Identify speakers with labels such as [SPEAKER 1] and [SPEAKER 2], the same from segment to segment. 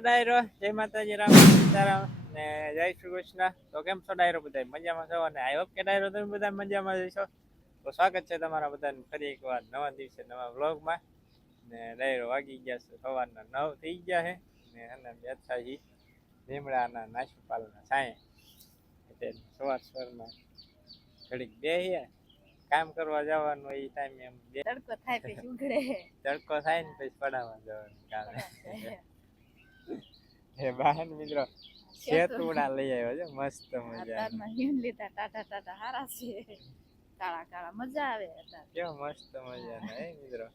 [SPEAKER 1] ડાયરો જય માતાજી રામ સીતારામ ને જય શ્રી કૃષ્ણ. તો કેમ છો ડાયરો બધા? મજામાં છો? અને આઈ હોપ કે ડાયરો તમે બધા મજામાં જશો તો સ્વાગત છે તમારા બધાને ફરી એકવાર નવા દિવસે નવા વ્લોગમાં. ને ડાયરો વાગી ગયા છે સવારના નવ થઈ ગયા છે. ને અને બેઠા છીએ લીમડાના નાશપાલના સાંય એટલે સવાર સવારમાં ઘડીક બેસીએ કામ કરવા જવાનું એ ટાઈમે એમ
[SPEAKER 2] તડકો થાય પછી ઉઘડે.
[SPEAKER 1] તડકો થાય ને પછી પડાવવા જવાનું કામે એ બહાર મિત્રો શેતુડા લઈ આવ્યો છે મસ્ત મજા
[SPEAKER 2] હિમ લીધા ટાટા ટાટા હારા છે. કાળા કાળા મજા આવે
[SPEAKER 1] કેવો મસ્ત મજા હે મિત્રો.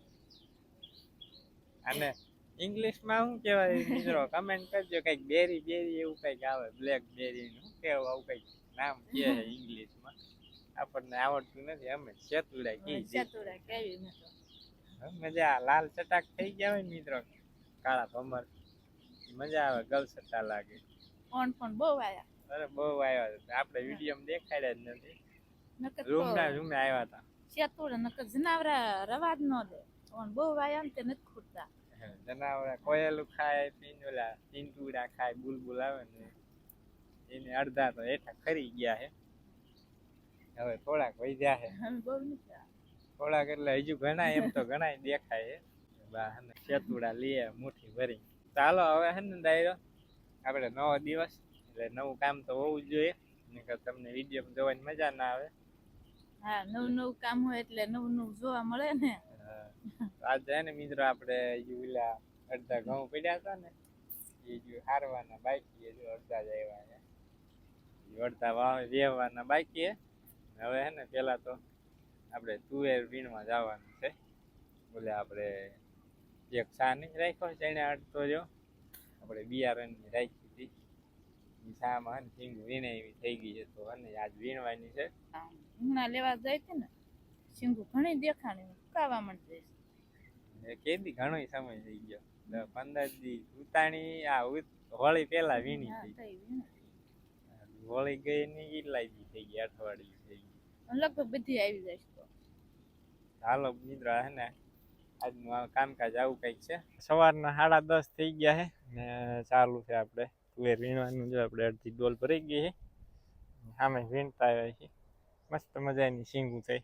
[SPEAKER 1] અને ઇંગ્લિશમાં શું કહેવાય મિત્રો? કમેન્ટ કરજો કંઈક બેરી બેરી એવું કંઈક આવે બ્લેક બેરી નું. શું કેવું આવું કંઈક નામ કે છે ઇંગ્લિશમાં. આપણને આવડતું નથી અમે શેતુડા કી
[SPEAKER 2] ચતુરા કેવી
[SPEAKER 1] મજા લાલ ચટાક થઈ ગયા હોય મિત્રો કાળા ભમર. મજા આવે ગલસટ્ટા લાગે.
[SPEAKER 2] ફોન ફોન બહુ આયા.
[SPEAKER 1] અરે બહુ આવ્યા હતા આપણે વીડિયો દેખાડ્યા જ નથી.
[SPEAKER 2] નકર
[SPEAKER 1] રૂમ ના
[SPEAKER 2] તો
[SPEAKER 1] રૂમે આવ્યા હતા.
[SPEAKER 2] ચતુરા નકર જનાવરા રવા જ ન દે. ફોન બહુ આયા ને તે નથી ખૂટતા.
[SPEAKER 1] જનાવરા કોયલું ખાય પીંજોલા પિંટુડા ખાય બુલબુલ આવે ને એને અડધા તો હેઠા ખરી ગયા છે હવે થોડાક વધ્યા છે
[SPEAKER 2] અમે બહુ નથી
[SPEAKER 1] થોડાક એટલે હજુ ઘણા એમ તો ઘણા દેખાય છે બા અને શેતુડા લઈએ મુઠ્ઠી ભરી ચાલો હવે હે ને ડાયરો. આપણે નવો દિવસ એટલે નવું કામ તો હોવું જ જોઈએ. નહીંતર તમને વીડિયો જોવાની મજા ના આવે.
[SPEAKER 2] હા નવું નવું કામ હોય એટલે નવું નવું જોવા મળે ને.
[SPEAKER 1] આજે હે ને મિત્રો આપણે યુલા અડધા ઘઉં પડ્યા હતા ને એ જો હારવાના બાકી એ જો અડધા જ આવ્યા છે અડધા વાવે વેવાના બાકી હવે હે ને પેલા તો આપણે તુવેર વીણવા જવાનું છે. બોલે આપણે એક સાની રાખ્યો છે અડતો જો આપણે બિયારણની રાખી હતી. સામાં સિંગ વીણાવી થઈ ગઈ છે તો અને આજ વીણવાની છે.
[SPEAKER 2] હમણાં લેવા જાય છે ને સિંગુ ઘણી દેખાણી કાવા માંડે
[SPEAKER 1] એ કેદી ઘણો સમય થઈ ગયો. પંદર દી ઉતાણી આ હોળી પેલા વીણી હતી. હોળી ગઈ ની એટલા દી થઈ ગઈ અઠવાડિયું થઈ ગયું
[SPEAKER 2] લગભગ બધી આવી જાય તો.
[SPEAKER 1] હાલો મિત્રો હે ને. આજનું કામકાજ આવું કંઈક છે. સવારના સાડા દસ થઈ ગયા છે ને ચાલુ છે આપણે. તુવેર વીણવાનું જો આપણે અડધી ડોલ ભરી ગઈ છે સામે વીણતા આવ્યા છે મસ્ત મજાની શીંગું થઈ.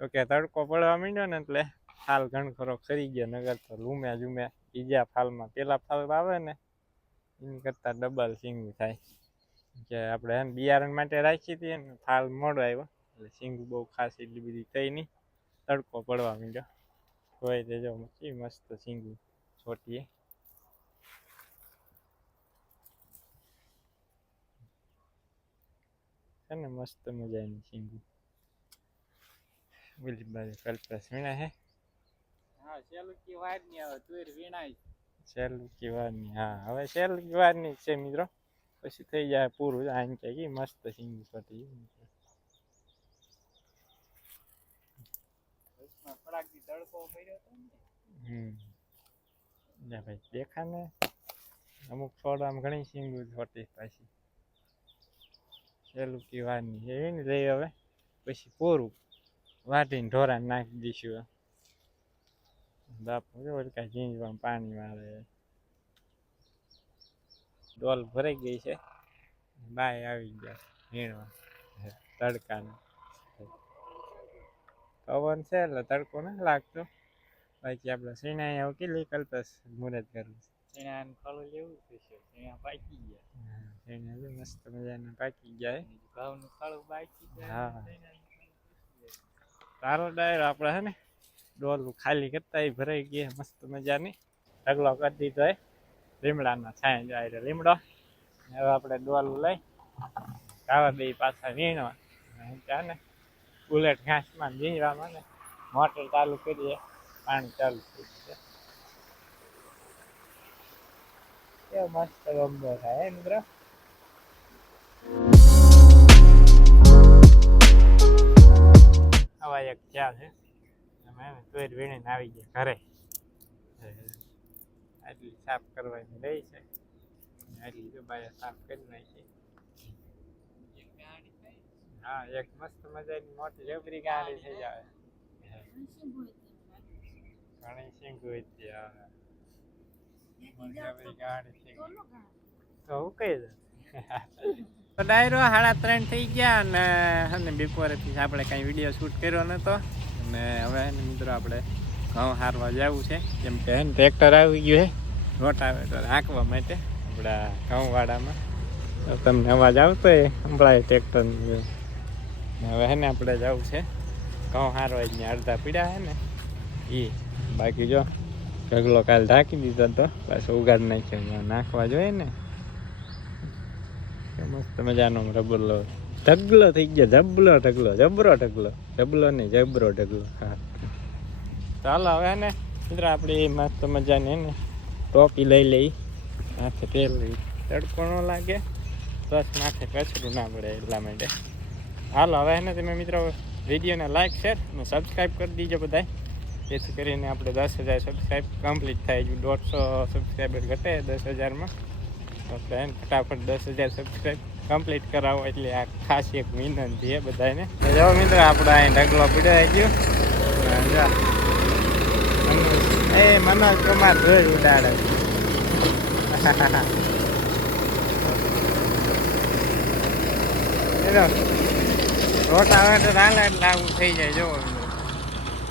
[SPEAKER 1] ઓકે તડકો પડવા માંડ્યો ને એટલે ફાલ ઘણ ખરો ખરી ગયો, નગર તો લૂમ્યા જુમ્યા બીજા ફાલમાં પેલા ફાલ આવે ને એની કરતાં ડબલ શીંગું થાય. કે આપણે એમ બિયારણ માટે રાખી હતી ને ફાલ મોડો આવ્યો. એટલે શીંગું બહુ ખાસ એટલી બધી થઈ નહીં. તડકો પડવા માંડ્યો. હોય તે જો મચી મસ્ત સિંગું છોટીએ છે ને મસ્ત મજાની સિંગું ઓલી બાજુ કલ્પસ વીણા હે
[SPEAKER 3] હા સેલુકી વારની આવે તુર વીણાય
[SPEAKER 1] છેલ્લું કીવાની હા હવે છેલ્લું કીવાની છે મિત્રો પછી થઈ જાય પૂરું આમ કે મસ્ત સિંગું છોટી હમ. જા ભાઈ, દેખાને. અમુક છોડવામાં ઘણી સિંગું હોતી પાછી. છેલ્લું કીવાની એવી ને લઈ હવે. પછી પૂરું. વાટીને ઢોરાને નાખી દઈશું બાપુ, જો કાંઈ પાણી મારે ડોલ ભરાઈ ગઈ છે. બાય આવી ગયા વીણવા. તડકાને. પવન છે એટલે તડકો નથી લાગતો. બાકી આપણે સીણા ઉકેલી કલ્પસ મુરત કરવું
[SPEAKER 3] ને ફળું લેવું થશે ચણા પાકી ગયા.
[SPEAKER 1] સીણા જો મસ્ત મજાના પાકી ગયા
[SPEAKER 3] ભાવનું ફળું બાકી
[SPEAKER 1] હા. સારો ડાયર આપણે હે ને ડોલું ખાલી કરતા એ ભરાઈ ગયા મસ્ત મજાની. ઢગલો કરી દીધો એ લીમડાના છાંય જાય લીમડો. હવે આપણે ડોલું લઈ ખાવા દઈ પાછા વીણવા ત્યાં ને બુલેટ ઘાસમાં વીણવામાં ને મોટર ચાલુ કરીએ, પાણી ચાલુ થઈ છે કેવો મસ્ત ગમતો થાય હે મિત્રો આવા એક થયા છે. અમે તોય વીણીને આવી ગયા ઘરે. આટલી સાફ કરવાની રહી છે. આટલી બાય સાફ કરી નાખી. હા એક મસ્ત મજાની મોટી જબરી ગાડી થઈ જાય
[SPEAKER 2] હોય.
[SPEAKER 1] ઘણી સિંગુ હતી હા. તો હું કહી દઉં. તો ડાયરો સાડા ત્રણ થઈ ગયા અને અને બપોરેથી આપણે કાંઈ વીડિયો શૂટ કર્યો નહોતો અને હવે મિત્રો આપણે ઘઉં હારવા જવું છે. કેમ કે હે ટ્રેક્ટર આવી ગયું છે રોટાવેટર હાંકવા માટે આપણા ઘઉંવાડામાં. તો તમને અવાજ આવતો હોય હમણાં ટ્રેક્ટરનું હવે હે ને આપણે જવું છે. ઘઉં સારો હોય ને અડધા પીડા હે ને. એ બાકી જો ઢગલો કાલ ઢાંકી દીધો તો પાછો ઉગાડ નાખ્યો નાખવા જોઈએ ને. મસ્ત મજાનો રબલો ઢગલો થઈ ગયો. જબલો ઢગલો. જબરો ઢગલો. જબલો નહીં, જબરો ઢગલો. હા. ચાલો હવે ને. મિત્ર આપણે મસ્ત મજાની ને ટોપી લઈ લઈ. માથે લઈ તડકો ન લાગે. બસ માથે કચરું ના પડે એટલા માટે. હાલો, હવે ને તમે મિત્રો વિડીયોને લાઈક શેર અને સબસ્ક્રાઈબ કરી દીજો બધાય. જેથી કરીને આપણે દસ હજાર સબસ્ક્રાઈબ કમ્પ્લીટ થાય છે. દોઢસો સબસ્ક્રાઈબર ઘટે દસ હજારમાં. એટલે એને ફટાફટ દસ હજાર સબસ્ક્રાઈબ કમ્પ્લીટ કરાવો. એટલે આ ખાસ એક વિનંતી છે બધાને જો મિત્રો, આપણે અહીં ઢગલો પીડાઈ ગયો. એ મનોજ કુમાર ધોઈ ઉડાડે. એનો રોટા આવે તો રાલે એટલે આવું થઈ જાય જો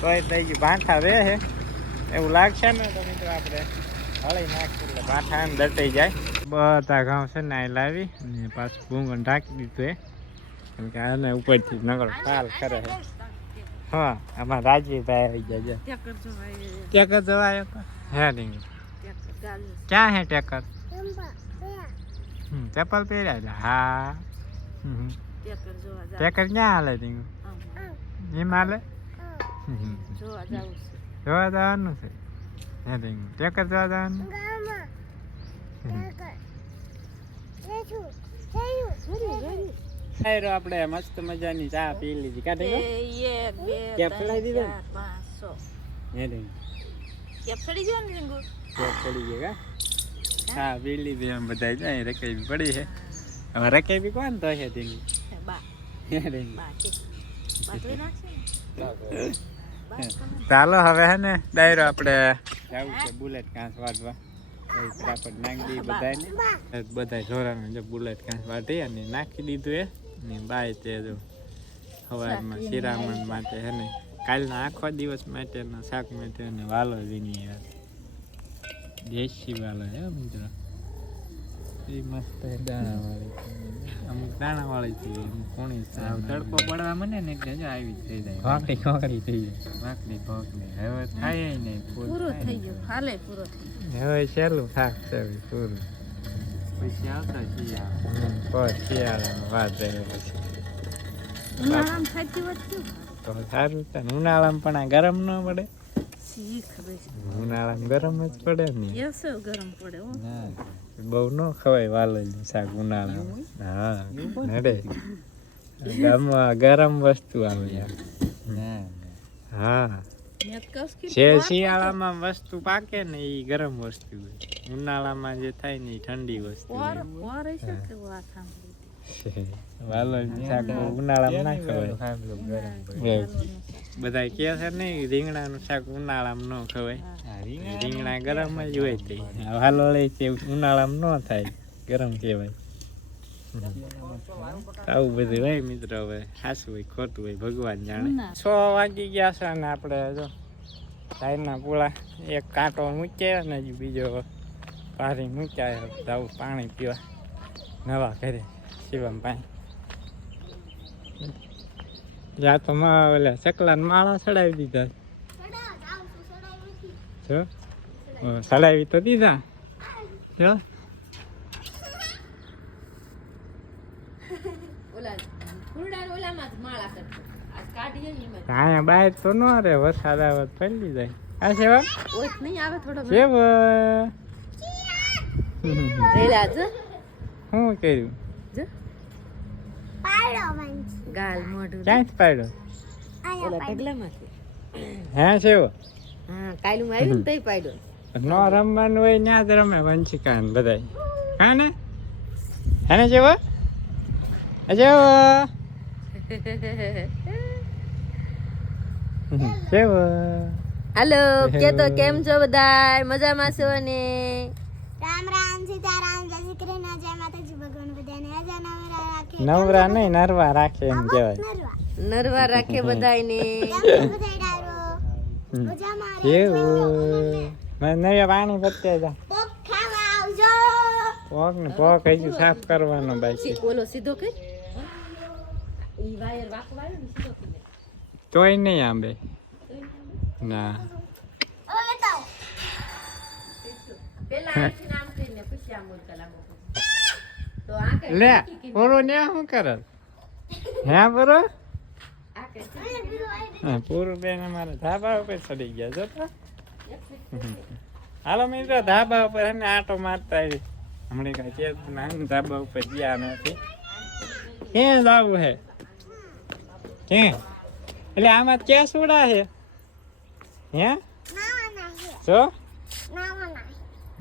[SPEAKER 1] તોય થઈ ગયું. ભાંઠા રહે છે એવું લાગશે ને તો મિત્રો આપણે હળી નાખીએ એટલે ભાંઠા એમ દટાઈ જાય. બધા ઘઉં છે ને અહીં લાવી અને પાછું ભૂંગણ ઢાંકી દીધું એ કેમ કે આને ઉપરથી નગર પાલ કરે છે હા આમાં રાજીભાઈ આવી જાય
[SPEAKER 2] ટેકર જોવાય
[SPEAKER 1] તો હે
[SPEAKER 2] ચાલુ
[SPEAKER 1] ક્યાં હે ટેકર? હમ, ચપ્પલ પહેર્યા છે. હા. હમ.
[SPEAKER 2] ટેકર જોવા જાવ
[SPEAKER 1] ટેકર ક્યાં હાલે ટીંગ? એમ હાલે.
[SPEAKER 2] જોવા જાવું
[SPEAKER 1] જોવા જવાનું છે. હે ટીંગ ટેકર જોવા જવાનું? આપણે મસ્ત મજાની ચા પી લીધી. કાઢે ચડાઈ દીધો? હે ટીંગ.
[SPEAKER 2] કેપ ચડી ને
[SPEAKER 1] પડી હા. પી લીધી એમ બધા જાય રકાઈ પડી છે. હવે રકાઈ બી કોણ તો છે ટીંગ. ચાલો હવે હે ને ડાયરો આપણે જવું છે બુલેટ કાંસ વાટવા ફટાફટ નાખી દઈએ બધાને બધા જોરાને જો બુલેટ કાંસ વાટી અને નાખી દીધું એ. ને બાય તે જો સવારમાં શિરામણ માટે હે ને કાલના આખો દિવસ માટેના શાક માટે અને વાલો વીની દેશી વાલો હે મિત્રો. એ મસ્ત દાણાવાળી અમુક દાણાવાળી છે અમુક કોણી છે.
[SPEAKER 3] તડકો પડવા મને ને એટલે જો આવી જ થઈ જાય.
[SPEAKER 1] થઈ જાય.
[SPEAKER 3] ભાખરી ભાખરી હવે થાય નહીં
[SPEAKER 2] પૂરો
[SPEAKER 3] થાય
[SPEAKER 2] થઈ ગયો હાલે પૂરો થઈ
[SPEAKER 1] હવે છેલ્લું થાક છે પૂરું.
[SPEAKER 3] પછી આવતા શિયાળા.
[SPEAKER 1] બસ શિયાળામાં વાત રહે પછી.
[SPEAKER 2] ઉનાળામાં ખાતી વાત
[SPEAKER 1] તો? સારું છે ઉનાળામાં પણ આ ગરમ ન પડે?
[SPEAKER 2] શીખ
[SPEAKER 1] ઉનાળામાં ગરમ જ પડે ને?
[SPEAKER 2] ગરમ પડે હો.
[SPEAKER 3] ના.
[SPEAKER 1] બહુ ન ખવાય વાલોનું શાક ઉનાળામાં. હા નડે. ગામમાં ગરમ વસ્તુ આવે હા.
[SPEAKER 2] વાત
[SPEAKER 1] શિયાળામાં વસ્તુ પાકે ને એ ગરમ વસ્તુ હોય. ઉનાળામાં જે થાય ને એ ઠંડી વસ્તુ
[SPEAKER 2] ઓર
[SPEAKER 1] હોય
[SPEAKER 2] ઓર હશે કે વાત સાંભળી
[SPEAKER 1] વાલોનું શાક બહુ ઉનાળામાં ના ખવાય
[SPEAKER 3] ખાવાનું ગરમ પડે.
[SPEAKER 1] એવું. બધા કહે છે નહીં રીંગણાનું શાક ઉનાળામાં ન ખવાય
[SPEAKER 3] આ રીંગણા
[SPEAKER 1] રીંગણા ગરમ જ હોય તે હાલો લે છે ઉનાળામાં ન થાય ગરમ કહેવાય આવું બધું હોય મિત્ર હવે સાચું હોય ખોટું હોય ભગવાન જાણે
[SPEAKER 2] ના.
[SPEAKER 1] છ વાગી ગયા છે અને આપણે જો ટાયરના પૂળા એક કાંટો મૂક્યા ને હજુ બીજો પારી મૂક્યા જવું પાણી પીવા નવા ઘરે શિવમ પાણી યા તો ઓલા ચકલાને માળા ચડાવી દીધા જો. ચડાવી તો દીધા. જો.
[SPEAKER 2] જ
[SPEAKER 1] અહીંયા બહાર તો ન રે વરસાદ આવે પડી જાય. આ સેવા
[SPEAKER 2] ઓય નહીં આવે થોડો
[SPEAKER 1] સેવ
[SPEAKER 2] રેલા
[SPEAKER 1] શું કર્યું?
[SPEAKER 2] જો. ગાલ મોઢું
[SPEAKER 1] ક્યાંથી પાડ્યો
[SPEAKER 2] ઓલા ઢગલામાંથી.
[SPEAKER 1] હે સેવ
[SPEAKER 2] હા કાલું આવ્યું ને તઈ પાડ્યો
[SPEAKER 1] ન રમવાનું હોય ત્યાં જ રમે વંશિકા બધાય. હા ને હે ને જેવો જેવો જેવો
[SPEAKER 2] હાલો કે તો કેમ છો બધા મજામાં છો ને?
[SPEAKER 4] રામ રામ સીતારામ જય શ્રી કૃષ્ણ જય માતાજી. ભગવાન બધાને હજાર નવરા રાખે.
[SPEAKER 1] નવરા નહીં નરવા રાખે એમ કહેવાય.
[SPEAKER 4] નરવા.
[SPEAKER 5] રાખે બધાય
[SPEAKER 4] કેમ છો બધા ડાયરો
[SPEAKER 1] હમ.
[SPEAKER 4] મજામાં
[SPEAKER 1] કેવું મને નયા પાણી પત્યા જા.
[SPEAKER 4] પોક
[SPEAKER 1] પોક ને પોક હજુ સાફ કરવાનો બાકી.
[SPEAKER 5] ઓલો સીધો કર ઈ વાયર વાકવા ને સીધો કરી
[SPEAKER 1] તોય નહીં આંબે. ના.
[SPEAKER 4] ઓ બતાવો.
[SPEAKER 5] પેલા અહીંથી ને આમ કરીને પછી આમ બોલતા લાગો પછી. તો આ કઈ
[SPEAKER 1] લે
[SPEAKER 5] કે
[SPEAKER 1] પૂરો ને શું કરે? હે પૂરો
[SPEAKER 5] કે
[SPEAKER 1] પૂરું બેન અમારે ધાબા ઉપર ચડી ગયા જો તો. હાલો મિત્રો ધાબા ઉપર એને આટો મારતા આવી. હમણાં કઈ છે ના ધાબા ઉપર ગયા નથી. ક્યાં જવું હે? ક્યાં? એટલે આમાં ક્યાં સોડા છે હે? જો?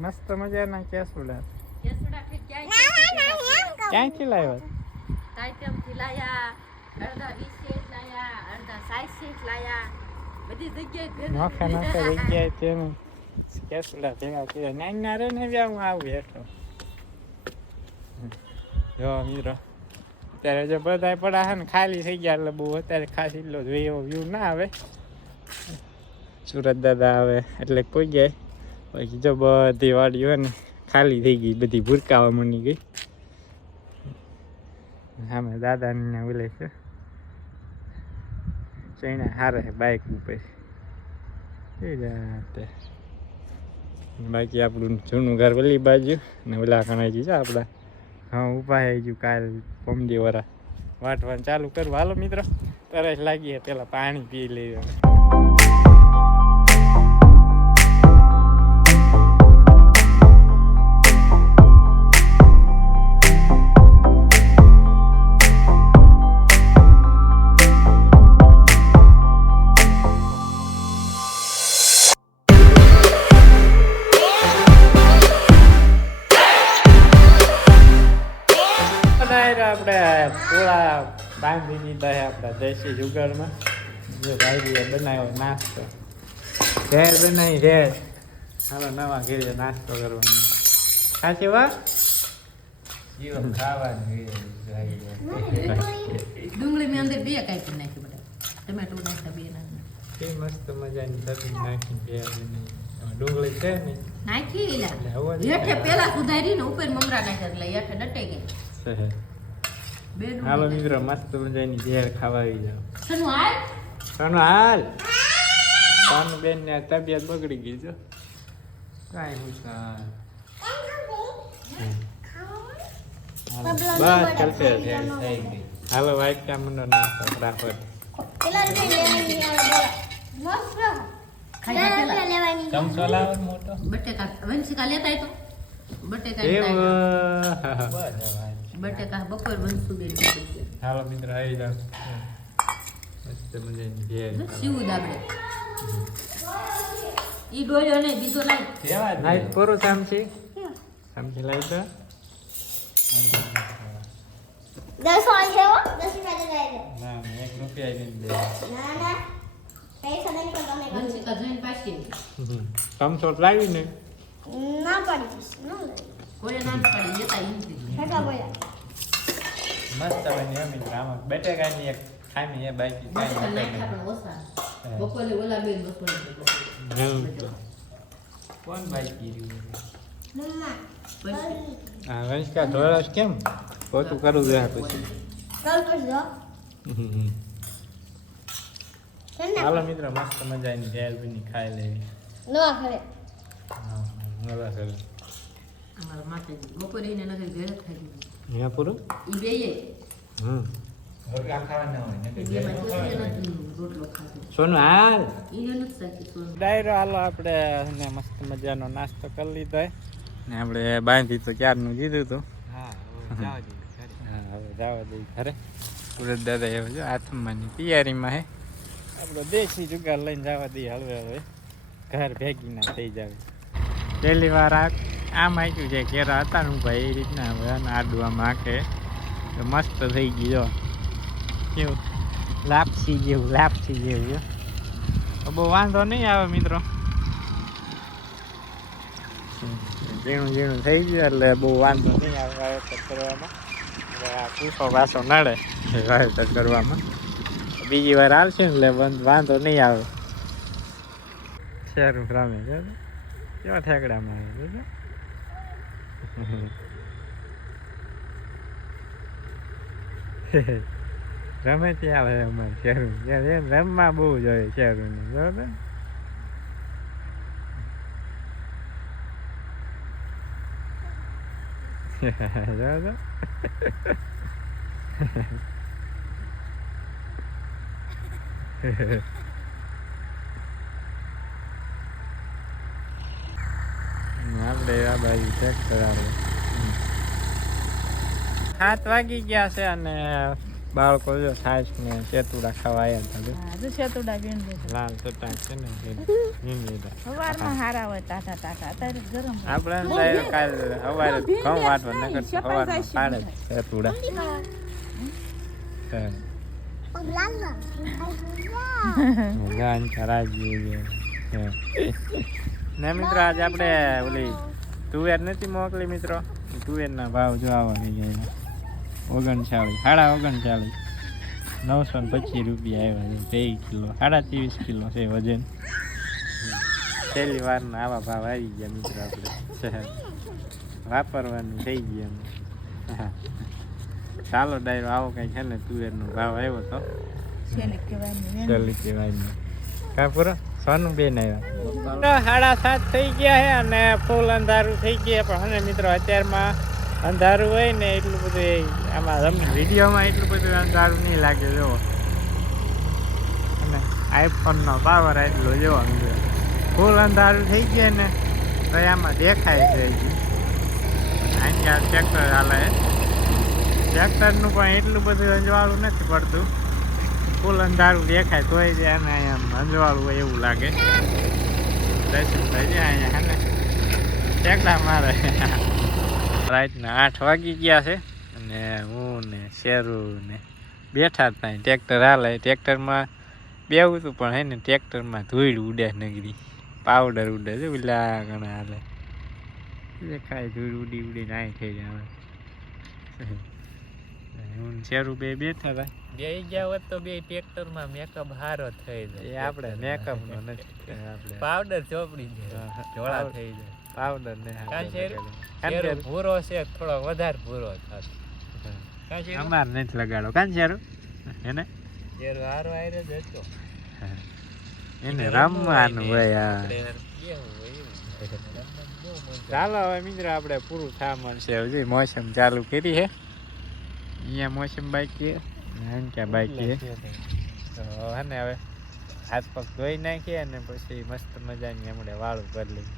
[SPEAKER 1] મસ્ત મજાના ક્યાં સોડા
[SPEAKER 5] કેસુડા ફીટ ક્યાંય
[SPEAKER 4] નાવાના એમ કહું
[SPEAKER 1] ક્યાંથી લાવ્યા?
[SPEAKER 5] સાહિત્યમથી લાયા અડધા વીસ સેટ લાયા અડધા સાઈઠ સેટ લાયા. બધી જગ્યાએ
[SPEAKER 1] નોખા નોખા જગ્યાએ તેનું કેસુડા ભેગા કર્યા નાના રે ને બી હું આવું એટલો જો મીરો અત્યારે જો બધા પડા છે ને ખાલી થઈ ગયા એટલે બહુ અત્યારે ખાસ એટલો જોઈએ એવો વ્યૂ ના આવે. સુરત દાદા આવે એટલે કોઈ જાય પછી જો બધી વાડી હોય ને ખાલી થઈ ગઈ બધી ભૂરકાવા મની ગઈ. સામે દાદાને ઓલે છે. એને હારે બાઇક ઉપર એ બાકી આપણું જૂનું ઘર પેલી બાજુ ને ઓલા કણાજી છે આપણા હા, ઊભા થઈ ગયું કાલ પમદી વરા વાટવાનું ચાલુ કરું. હાલો મિત્રો, તરસ લાગી છે પેલા પાણી પી લઈએ. આપણા દેશી જુગાડમાં જો ભાઈ બનાવ્યો નાસ્તો. ઘેર બનાવી ઘેર હાલો નવા ઘેરે નાસ્તો કરવાનો. સાચી વાત?
[SPEAKER 5] ડુંગળી મેં અંદર બે કાપી નાખી બધા. ટમેટું બે નાખ્યા.
[SPEAKER 1] એ મસ્ત મજાની ચટણી નાખી ડુંગળી છે ને?
[SPEAKER 5] નાખી
[SPEAKER 1] એટલે
[SPEAKER 5] હેઠે પેલા સુધારી ને ઉપર મમરા નાખ્યા એટલે હેઠે ડટાઈ ગઈ
[SPEAKER 1] હાલો મિત્રો મસ્ત મજાની ઘેર ખાવા આવી જાઓ.
[SPEAKER 5] સનુ હાલ?
[SPEAKER 1] સનુ હાલ? સોનું બેન ને તબિયત બગડી ગઈ છે. કાંઈ હું બસ ચાલશે હાલો વાઈટ ચામુંડો નાસ્તો ફટાફટ ચમચો લાવો મોટો.
[SPEAKER 5] બટેકા વંશિકા લેતા તો બટેકા. બટેકા બપોર વંશુ બેન
[SPEAKER 1] હાલો મિત્ર આવી જાવ મસ્ત મજાની ઘેર
[SPEAKER 5] સીવું દાબડે. ઈ ડોલ્યો ને બીજો લાય
[SPEAKER 1] લાઈટ પૂરો સામસી સામસી લાઈટ તો
[SPEAKER 4] દસ હોય છે દસ રૂપિયા લઈ લે
[SPEAKER 1] ના ના, એક રૂપિયા નહીં દે
[SPEAKER 4] ના ના. પૈસા નહીં પણ તમે કરી
[SPEAKER 5] વંશિકા જોઈને પાછી
[SPEAKER 1] લાવી ને
[SPEAKER 4] ના પડી
[SPEAKER 5] કોઈ ના પાડી ઈ.
[SPEAKER 4] બોલ્યા.
[SPEAKER 1] મસ્ત બની મિત્રો આમાં બટેકાની એક ખામી એ બાકી કાંઈ
[SPEAKER 5] પણ બપોરે ઓલા બેન બપોરે.
[SPEAKER 1] કોણ બાકી રહ્યું
[SPEAKER 4] મમ્મા.
[SPEAKER 1] હા વંશકા ઢોળાશ કેમ? પોતું કરવું રહ્યા પછી. હાલો મિત્રો મસ્ત મજા આવી બની ખાઈ લેવી.
[SPEAKER 4] નવા ઘરે.
[SPEAKER 1] હા નવા કરે
[SPEAKER 5] અમારા માતાજી. બપોરે એને ઘરે જ ખાઈ
[SPEAKER 1] અહીંયા પૂરું?
[SPEAKER 5] ઈ બેય.
[SPEAKER 1] હમ. ડાયરો હાલો આપણે મસ્ત મજાનો નાસ્તો કરી લીધો ને આપણે બાંધી તો ક્યારનું કીધું હતું હા હવે જવા દઈ ઘરે. સુરત દાદા એવું જો આથમવાની તૈયારીમાં હે. આપણો દેશી જુગાર લઈને જવા દઈએ હળવે હળવે. ઘર ભેગી ના થઈ જાવે. પહેલી વાર આ આમ આપ્યું છે કેરા હતા ને ભાઈ એ રીતના હવે આને આડું આમ તો મસ્ત થઈ ગયું કેવું? લાપસી જેવું લાપસી જેવું તો બહુ વાંધો નહીં આવે, મિત્રો. ઝીણું ઝીણું થઈ ગયું એટલે બહુ વાંધો નહીં આવે, વાવેતર કરવામાં. આ પૂછો પાછો નડે વાવેતર કરવામાં. બીજી વાર આવશે ને એટલે વાંધો નહીં આવે. શેરું રામે કેવા ઠેકડામાં આવે જોજો રમે ત્યાં આવે અમારે શેરું ત્યાં રમવા બહુ જોઈએ શેરું બરોબર જોજો આપણે આ બાજુ ચેક કરાવે સાત વાગી ગયા છે અને બાળકો જો છાશ ને ચેતુડા ખાવા આવ્યા હતા.
[SPEAKER 2] હા જો બેન
[SPEAKER 1] લાલ ચટાક છે ને લીધા.
[SPEAKER 2] સવારમાં હારા હોય ટાટા ટાટા અત્યારે ગરમ
[SPEAKER 1] આપણે થાય કાલ સવારે ઘઉં વાટવા નકર સવારમાં પાડે ચેતુડા. ગાન ને મિત્રો આજે આપણે ઓલી તુવેર નથી મોકલી મિત્રો. તુવેરના ભાવ જો આવા થઈ ગયા ઓગણચાળીસ સાડા ઓગણચાળીસ નવસો ને પચીસ રૂપિયા આવ્યા છે બે કિલો સાડા ત્રેવીસ કિલો છે વજન. પહેલી વારના આવા ભાવ આવી ગયા મિત્રો આપણે. વાપરવાનું થઈ ગયા ચાલો ડાયરો આવો કંઈ છે ને તુવેરનો ભાવ આવ્યો તો. ચાલી કહેવાય કા પૂરો સોનું બેન આવ્યા? સાડા સાત થઈ ગયા છે અને ફૂલ અંધારું થઈ ગયા પણ અને મિત્રો અત્યારમાં અંધારું હોય ને એટલું બધું આમાં તમને વિડીયોમાં એટલું બધું અંધારું નહીં લાગે, જો. અને આઈફોનનો પાવર એટલો જો અંદર ફૂલ અંધારું થઈ ગયા ને, તો આમાં દેખાય છે કે અહીંયા ટ્રેક્ટર હાલે ટ્રેક્ટરનું પણ એટલું બધું અંજવાળું નથી પડતું. ફૂલ અંધારું દેખાય તોય જ એને અહીંયા અંજવાળું હોય એવું લાગે. દર્શન થઈ જાય અહીંયા ને? ટેકડા મારે. રાતના આઠ વાગી ગયા છે અને હું ને શેરું ને બેઠા હતા ટ્રેક્ટર હાલે, ટ્રેક્ટરમાં બેવું હતું પણ હે ને ટ્રેક્ટરમાં ધૂળ ઉડે નગરી. પાવડર ઉડે છે ઉલા ઘણા હાલે. દેખાય ધૂળ ઉડી ઉડીને આય થઈ જાય હું શેરું બે બેઠા હતા.
[SPEAKER 3] બે ગયા હોત તો બે ટ્રેક્ટરમાં મેકઅપ હારો થઈ
[SPEAKER 1] એ આપણે મેકઅપ નો નથી આપણે.
[SPEAKER 3] પાવડર ચોપડી જાય
[SPEAKER 1] હા,
[SPEAKER 3] થઈ જાય.
[SPEAKER 1] પાવડર ને
[SPEAKER 3] કાં? ભૂરો છે થોડો વધારે ભૂરો થશે
[SPEAKER 1] અમાર નથી લગાડો. કાન શેરું? એને?
[SPEAKER 3] શેરો હારો હારે જ હતો.
[SPEAKER 1] એને રમવાનું હોય ચાલો હવે મિત્રો આપણે પૂરું થવા મળશે હજી મોસમ ચાલુ કરી છે. અહીંયા મોસમ બાકી ક્યાં બાકી છે તો હે ને હવે હાથ પગ ધોઈ નાખીએ અને પછી મસ્ત મજાની હમણાં વાળું કરી લઈએ